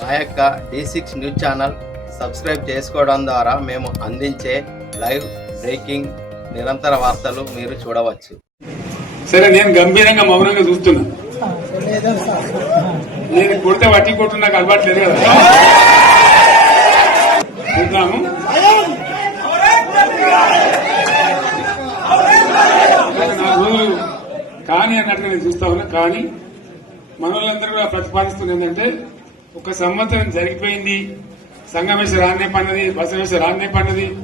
మా యొక్క D six news channel subscribe చేసుకోవడం ద్వారా మేము అందించే లైవ్ బ్రేకింగ్ నిరంతర వార్తలు మీరు చూడవచ్చు. సరే నేను గంభీరంగా మౌనంగా చూస్తున్నా. నేను కొడితే వట్టి కొట్టు నాకు అలవాటు లేదు కదా. చూద్దాము. కానీ అన్నట్టుగా నేను చూస్తా ఉన్నా. కానీ మన వాళ్ళందరూ కూడా ప్రతిపాదిస్తుంది ఏంటంటే ఒక సంవత్సరం జరిగిపోయింది. సంగమేశ్వర ఆన్నే పన్నది బసవేశ్వర ఆన్నే పన్నది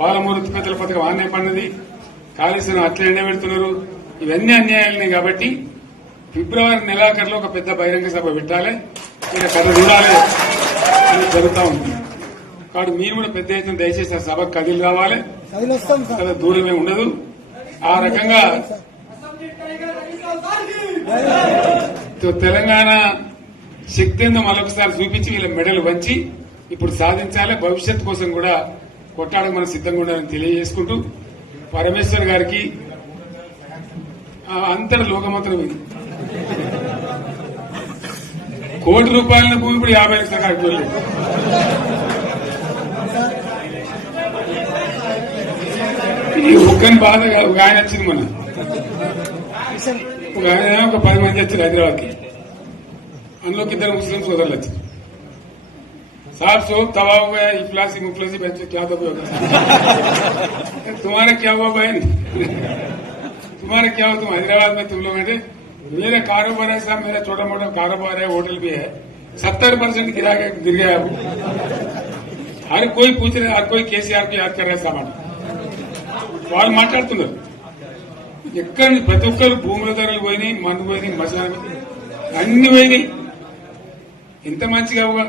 పాలమూరు ఉత్పత్తుల పథకం ఆన్నే పన్నది కాళేశ్వరం అట్లా ఎండబెడుతున్నారు ఇవన్నీ అన్యాయాలనే కాబట్టి ఫిబ్రవరి నెలాఖరులో ఒక పెద్ద బహిరంగ సభ పెట్టాలి. ఇక్కడ కథ చూడాలి అని జరుగుతా ఉంది. కాబట్టి మీరు కూడా పెద్ద ఎత్తున దయచేసి ఆ సభకు కదిలి రావాలి. కదిలొస్తాం సార్. చాలా దూరమే ఉండదు. ఆ రకంగా తో- తెలంగాణ శక్తి ఏందో మరొకసారి చూపించి వీళ్ళ మెడలు వంచి ఇప్పుడు సాధించాలి. భవిష్యత్ కోసం కూడా కొట్టాడకు మనం సిద్ధంగా ఉండాలని తెలియజేసుకుంటూ పరమేశ్వర్ గారికి ఆ అంతటి లోకమంతరం ఇది. కోటి రూపాయల భూమి ఇప్పుడు యాభై లక్షల కాడికి ఈ ఒక్కని బాధ ఒక ఆయన వచ్చింది మొన్న. ఒక ఆయన ఒక పది మంది వచ్చారు హైదరాబాద్కి. అందులోకి ఇద్దరు ముస్లిం సోదరులు వచ్చారు साहब सोब तबाह हो गया इफलासी मुफलसी बच्चे क्या दबे हो गए तुम्हारा क्या हुआ बहन तुम्हारा क्या हुआ तुम हैदराबाद में तुम लोग हैं मेरा कारोबार है साहब मेरा छोटा मोटा कारोबार है होटल भी है सत्तर परसेंट गिरा के गिर गया अब हर कोई पूछ रहे हर कोई केसीआर को याद कर रहे सामान వాళ్ళు మాట్లాడుతున్నారు ఎక్కడ నుంచి ప్రతి ఒక్కరు భూముల ధరలు పోయినాయి మందు పోయినాయి మసాలా అన్ని పోయినాయి ఇంత మంచిగా ఒక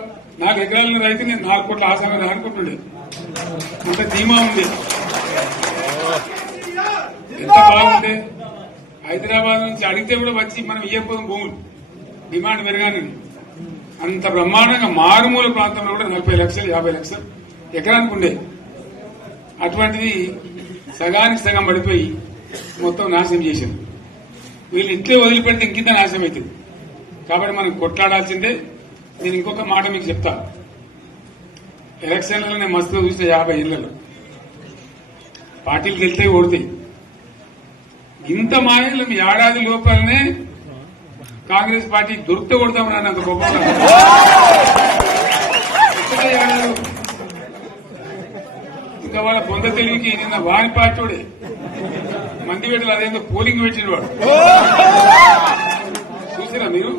నాలుగు ఎకరాల రైతు నేను నాలుగు కోట్ల ఆసాన అనుకుంటుండే అంత ధీమా ఉంది. ఎంత బాగుండే హైదరాబాద్ నుంచి అడిగితే కూడా వచ్చి మనం ఇయ్యకపోదాం భూములు. డిమాండ్ పెరగానే అంత బ్రహ్మాండంగా మారుమూల ప్రాంతంలో కూడా నలభై లక్షలు యాభై లక్షలు ఎకరానికి ఉండే. అటువంటిది సగానికి సగం పడిపోయి మొత్తం నాశనం చేశారు. వీళ్ళు ఇట్లే వదిలిపెడితే ఇంకింత నాశనం అవుతుంది. కాబట్టి మనం కొట్లాడాల్సిందే నేను ఇంకొక మాట మీకు చెప్తా. ఎలక్షన్లలో నేను మస్తు చూస్తే యాభై ఏళ్ళలో పార్టీలు గెలితే ఓడితాయి ఇంత మాయలు మీ ఏడాది లోపలనే కాంగ్రెస్ పార్టీ దొరికితే నాన్న అన్నంత గొప్ప ఇంకా వాళ్ళ పొంద తెలివికి నిన్న వారి పార్టీ మంది పెట్టలు అదేందో పోలింగ్ పెట్టిన వాడు చూసారా మీరు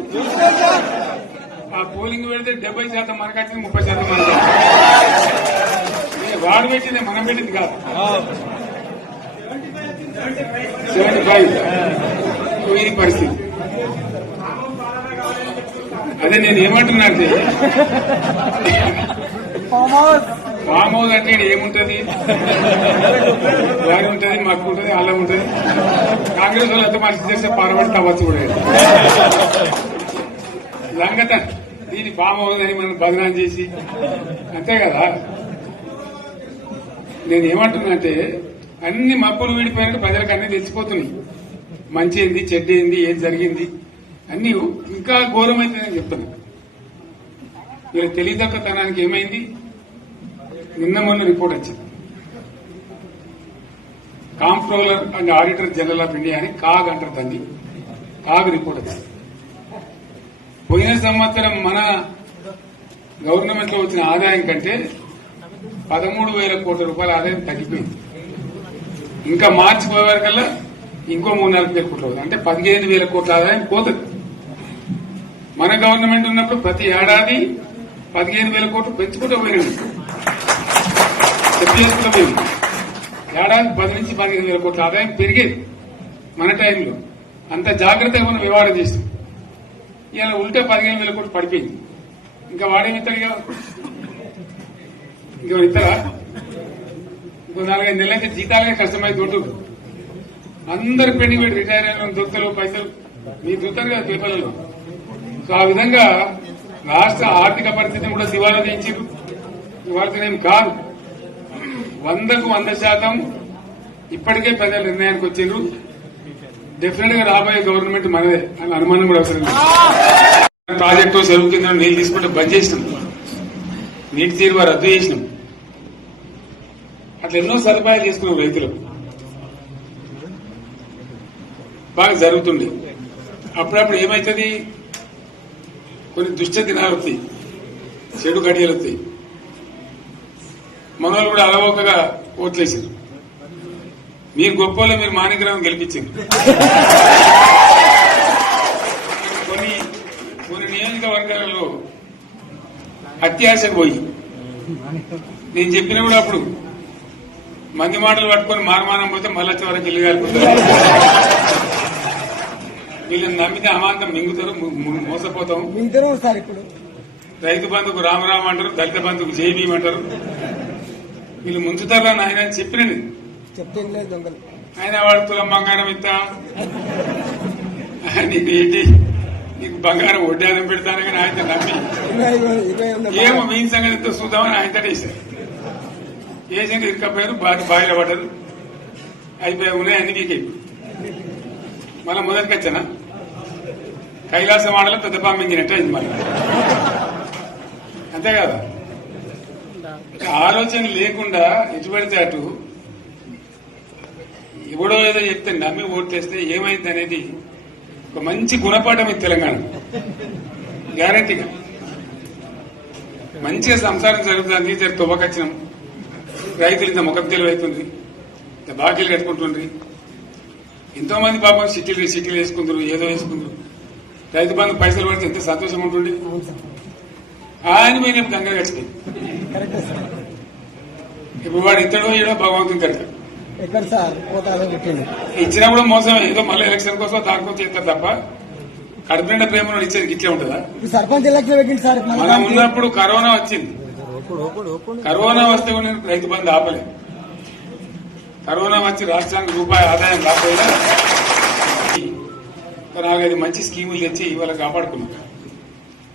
ఆ పోలింగ్ పెడితే డెబ్బై శాతం మనకు వచ్చింది ముప్పై శాతం మనకు వాడు పెట్టింది మనం పెట్టింది కాదు. Seventy five. ఇది పరిస్థితి. అదే నేను ఏమంటున్నా అంటే ఫామ్ హౌస్ అంటే ఏముంటది? వారి ఉంటది మాకు ఉంటది అల్లం ఉంటది. కాంగ్రెస్ వాళ్ళు ఎంత మంచి చేస్తే పార్వడి తవ్వచ్చు కూడా. లంగత దీని ఫామ్ అని మనం బదనాం చేసి అంతే కదా? నేను ఏమంటున్నా అంటే అన్ని మబ్బులు వీడిపోయినట్టు ప్రజలకు అన్ని తెచ్చిపోతున్నాయి మంచి ఏంది చెడ్డ ఏంది ఏం జరిగింది? అన్ని ఇంకా ఘోరమైందని చెప్తున్నా. మీరు వీళ్ళ తెలియదక్కతనానికి ఏమైంది? నిన్న మొన్న రిపోర్ట్ వచ్చింది. Comptroller and auditor general of India అని కాగ్ అంటారు దాన్ని. కాగ్ రిపోర్ట్ వచ్చింది. పోయిన సంవత్సరం మన గవర్నమెంట్లో వచ్చిన ఆదాయం కంటే పదమూడు వేల కోట్ల రూపాయల ఆదాయం తగ్గిపోయింది. ఇంకా మార్చి పోయే వరకల్లా ఇంకో మూడు నాలుగు వేల కోట్లు అవుతుంది అంటే పదిహేను వేల కోట్ల ఆదాయం పోతుంది. మన గవర్నమెంట్ ఉన్నప్పుడు ప్రతి ఏడాది పదిహేను వేల కోట్లు పెంచుకుంటూ పోయినాడు చెప్పి చేసుకుంటూ ఏడాది పది నుంచి పదిహేను వేల కోట్ల ఆదాయం పెరిగేది మన టైంలో. అంత జాగ్రత్తగా మనం వ్యవహారం చేస్తాం ఇలా ఉంటే పదిహేను వేల కోట్లు పడిపోయింది. ఇంకా వాడేమి ఇక ఇంకా ఇస్తారా ఇంకో నాలుగైదు నెలలైతే జీతాలకే కష్టమై దొడ్డు అందరు పెండింగ్ పెట్టి రిటైర్ అయిన దొరుకుతారు పైసలు. మీరు చూస్తారు కదా పేపర్లలో. సో ఆ విధంగా రాష్ట్ర ఆర్థిక పరిస్థితిని కూడా దివాలా తీయించారు ఇవాళనేం కాదు. వందకు వంద శాతం ఇప్పటికే ప్రజల నిర్ణయానికి వచ్చిండ్రు. డెఫినెట్గా రాబోయే గవర్నమెంట్ మనదే అని అనుమానం కూడా అవసరం లేదు. ప్రాజెక్టు చెరువు కింద నీళ్ళు తీసుకుంటే బంద్ చేసినాం. నీటి తీరువ రద్దు చేసినాం. అట్లా ఎన్నో సదుపాయాలు చేసుకున్నాం రైతులు. బాగా జరుగుతుంది అప్పుడప్పుడు ఏమవుతుంది కొన్ని దుష్ట దినాలు వస్తాయి. చెడు గడియలు వస్తాయి. మనోళ్ళు కూడా అలవోకగా ఓట్లేసారు మీరు గొప్పలో మీరు మాణిగ్రహం గెలిపించారు కొన్ని కొన్ని నియోజకవర్గాలలో అత్యాశకు పోయి. నేను చెప్పిన కూడా అప్పుడు మంది మాటలు పట్టుకొని మారమానం పోతే మళ్ళీ వచ్చే వరకు ఇల్లు కాలిపోతారు వీళ్ళని నమ్మితే అమాంతం మింగుతారు ము- ము- మోసపోతాం. మీ రైతు బంధుకు రామరామ అంటారు దళిత బంధుకు జై భీమ్ అంటారు. వీళ్ళు ముంచుతారా నాయన అని చెప్పిన. చెప్తే దొంగలు. ఆయన వాడు తులం బంగారం ఇస్తా? నీకు నీకు బంగారం వడ్డానం పెడతాను కానీ ఆయన నమ్మి. ఏమో మీ సంగతి ఎంతో చూద్దామని ఆయన వేశారు వేసింది ఇరుకపోయారు బాగా బాయిలో పడ్డారు. అయిపోయి ఉన్నాయి అన్ని వీకే మళ్ళీ మొదటికి వచ్చానా? కైలాసం ఆడలో పెద్ద పామింగినట్టు అయింది మళ్ళీ. అంతే కదా ఆలోచన లేకుండా ఎటు పడితే అటు ఎవడో ఏదో చెప్తే నమ్మి ఓట్లేస్తే ఏమైంది అనేది ఒక మంచి గుణపాఠం ఇది తెలంగాణ. గ్యారంటీగా మంచిగా సంసారం జరుగుతుంది జర తువ్వకచ్చినాం రైతులు ఇంత ముఖం తెలివైతుంది ఇంత బాకీలు కట్టుకుంటుండ్రి. ఎంతో మంది పాపం సిటీలు సిటీలు వేసుకుందరు ఏదో వేసుకుందరు. రైతు బంధు పైసలు పడితే ఎంత సంతోషం సార్ ఆయన మీద కరెక్టే సార్ ఇప్పుడు వాడు ఇతడో ఏడో భగవంతుని కనుక ఎక్కడ సార్? పోతాలో పెట్టింది ఇచ్చినా కూడా మోసం ఏదో మళ్ళీ ఎలక్షన్ కోసం దానికోసం చేస్తారు తప్ప కడుపు నిండా ప్రేమ ఇచ్చేది ఇట్లే ఉంటుందా? సర్పంచ్ ఎలక్షన్ పెట్టింది సార్ మళ్ళీ మనం ఉన్నప్పుడు కరోనా వచ్చింది. కరోనా వస్తే కూడా నేను రైతు బంధు ఆపలేదు కరోనా వచ్చి రాష్ట్రానికి రూపాయి ఆదాయం రాకపోయినా నాలుగైదు మంచి స్కీములు తెచ్చి ఇవాళ కాపాడుకున్నాం.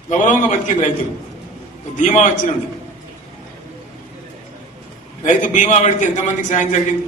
గౌరవంగా బతికింది రైతులు. ధీమా వచ్చినండి రైతు బీమా పెడితే ఎంతమందికి సాయం జరిగింది?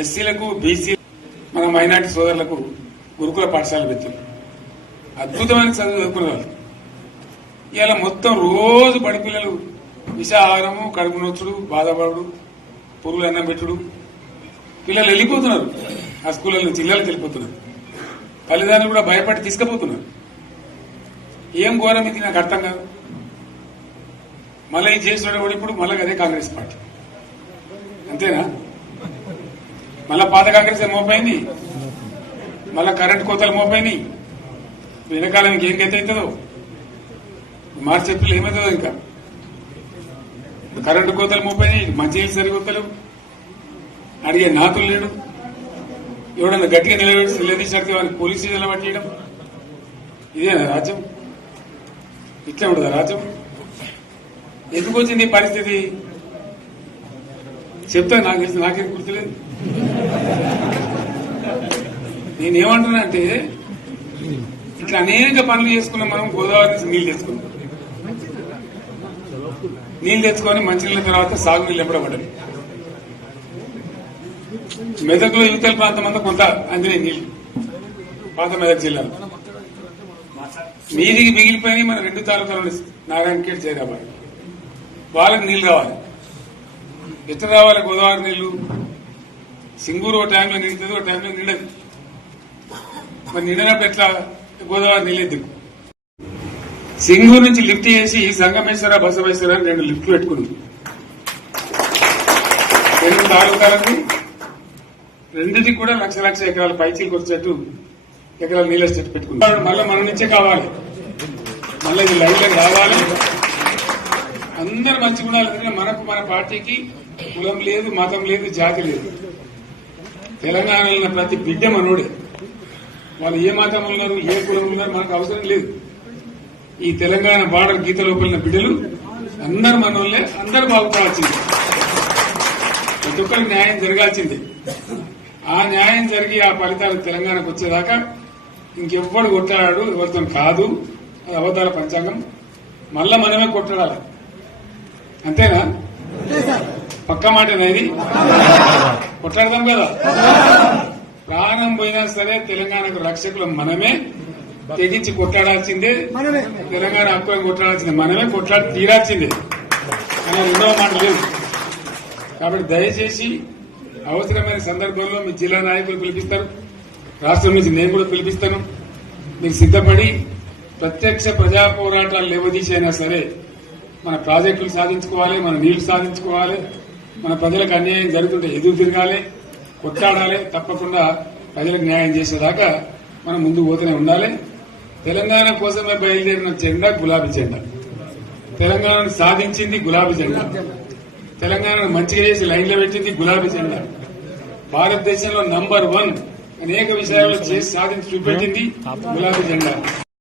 ఎస్సీలకు బీసీ మన మైనార్టీ సోదరులకు గురుకుల పాఠశాల పెట్టారు. అద్భుతమైన చదువు చదువుకునే వాళ్ళు ఇవాళ మొత్తం రోజు బడి పిల్లలు విషాహారము కడుపు నొచ్చుడు బాధపడు పురుగులు అన్నం పెట్టుడు. పిల్లలు వెళ్ళిపోతున్నారు. ఆ స్కూళ్ళ నుంచి ఇళ్ళకి వెళ్ళిపోతున్నారు. తల్లిదండ్రులు కూడా భయపడి తీసుకుపోతున్నారు. ఏం ఘోరం ఇది నాకు అర్థం కాదు. మళ్ళీ ఇది కూడా ఇప్పుడు మళ్ళీ అదే కాంగ్రెస్ పార్టీ. అంతేనా? మళ్ళా పాత కాంగ్రెస్ మోపైంది. మళ్ళా కరెంట్ కోతలు మోపైనాయి వెనకాలం ఇంకేం గత అవుతుందో? మార్చి ఏప్రిల్ ఏమవుతుందో ఇంకా? కరెంటు కోతలు మోపైనాయి మంచి సరికొత్తలు అడిగే నాతులు లేడు. ఎవడన్నా గట్టిగా నిలబెట్టి నిలదీసినట్టు వారికి పోలీస్ స్టేషన్లో పట్టేయడం. ఇదేనా రాజ్యం? ఇట్లా ఉండదా రాజ్యం? ఎందుకు వచ్చింది ఈ పరిస్థితి? చెప్తా నాకు తెలిసి నాకేం గుర్తులేదు. నేనేమంటున్నా అంటే ఇట్లా అనేక పనులు చేసుకున్నాం మనం గోదావరి నుంచి నీళ్ళు తెచ్చుకున్నాం. నీళ్ళు తెచ్చుకొని మంచినీళ్ళ తర్వాత సాగునీళ్ళు ఎప్పుడబడ్డాయి మెదక్లో యువతల ప్రాంతం అంతా కొంత అందినాయి నీళ్ళు పాత మెదక్ జిల్లాలో. మీదికి మిగిలిపోయినాయి మన రెండు తాలూకాలు నారాయణఖేడ్ జైరాబాద్. వాళ్ళకి నీళ్ళు రావాలి ఎట్లా రావాలి గోదావరి నీళ్ళు? సింగూరు ఒక టైంలో నిండుతుంది ఒక టైంలో నిండదు. మరి నిండినప్పుడు ఎట్లా గోదావరి నీళ్ళెద్దుకు సింగూరు నుంచి లిఫ్ట్ చేసి సంగమేశ్వర బసవేశ్వర అని రెండు లిఫ్ట్లు పెట్టుకున్నాం. రెండు తాలూకాలకి రెండింటికి కూడా లక్ష లక్ష ఎకరాల పైచీలకు వచ్చేట్టు ఎకరాల నీళ్ళ చెట్టు పెట్టుకున్నాం. మళ్ళీ మన నుంచే కావాలి. మళ్ళీ ఇది లైన్లో రావాలి. అందరు మంచిగా ఉండాలి. మనకు మన పార్టీకి కులం లేదు మతం లేదు జాతి లేదు. తెలంగాణలో ప్రతి బిడ్డ మనోడే. వాళ్ళు ఏ మతం ఉన్నారు ఏ కులం ఉన్నారు మనకు అవసరం లేదు. ఈ తెలంగాణ బార్డర్ గీత లోపలిన బిడ్డలు అందరు మనోళ్ళే అందరు బాగుపడాల్సింది. ప్రతి ఒక్కరికి న్యాయం జరగాల్సిందే. ఆ న్యాయం జరిగి ఆ ఫలితాలు తెలంగాణకు వచ్చేదాకా ఇంకెవ్వడు కొట్లాడాడు ఎవరితో కాదు. అది అబద్ధాల పంచాంగం. మళ్ళా మనమే కొట్లాడాలి. అంతేనా? పక్క మాట అనేది కొట్లాడదాం కదా. ప్రాణం పోయినా సరే తెలంగాణకు రక్షకులు మనమే. తెగించి కొట్లాడాల్సిందే. తెలంగాణ హక్కులను కొట్లాడాల్సిందే. మనమే కొట్లాడి తీరాల్సిందే. అనే రెండవ మాట లేదు. కాబట్టి దయచేసి అవసరమైన సందర్భంలో మీ జిల్లా నాయకులు పిలిపిస్తారు. రాష్ట్రం నుంచి నేను కూడా పిలిపిస్తాను. మీరు సిద్ధపడి ప్రత్యక్ష ప్రజా పోరాటాలు లేవదీసైనా సరే మన ప్రాజెక్టులు సాధించుకోవాలి మన నీళ్ళు సాధించుకోవాలి మన ప్రజలకు అన్యాయం జరుగుతుంటే ఎదురు తిరగాలి కొట్లాడాలి తప్పకుండా ప్రజలకు న్యాయం చేసేదాకా మనం ముందు పోతూనే ఉండాలి. తెలంగాణ కోసమే బయలుదేరిన జెండా గులాబీ జెండా. తెలంగాణను సాధించింది గులాబీ జెండా. తెలంగాణను మంచిగా చేసి లైన్లో పెట్టింది గులాబీ జెండా. భారతదేశంలో నంబర్ వన్ అనేక విషయాల్లో చేసి సాధించి చూపెట్టింది గులాబీ జెండా.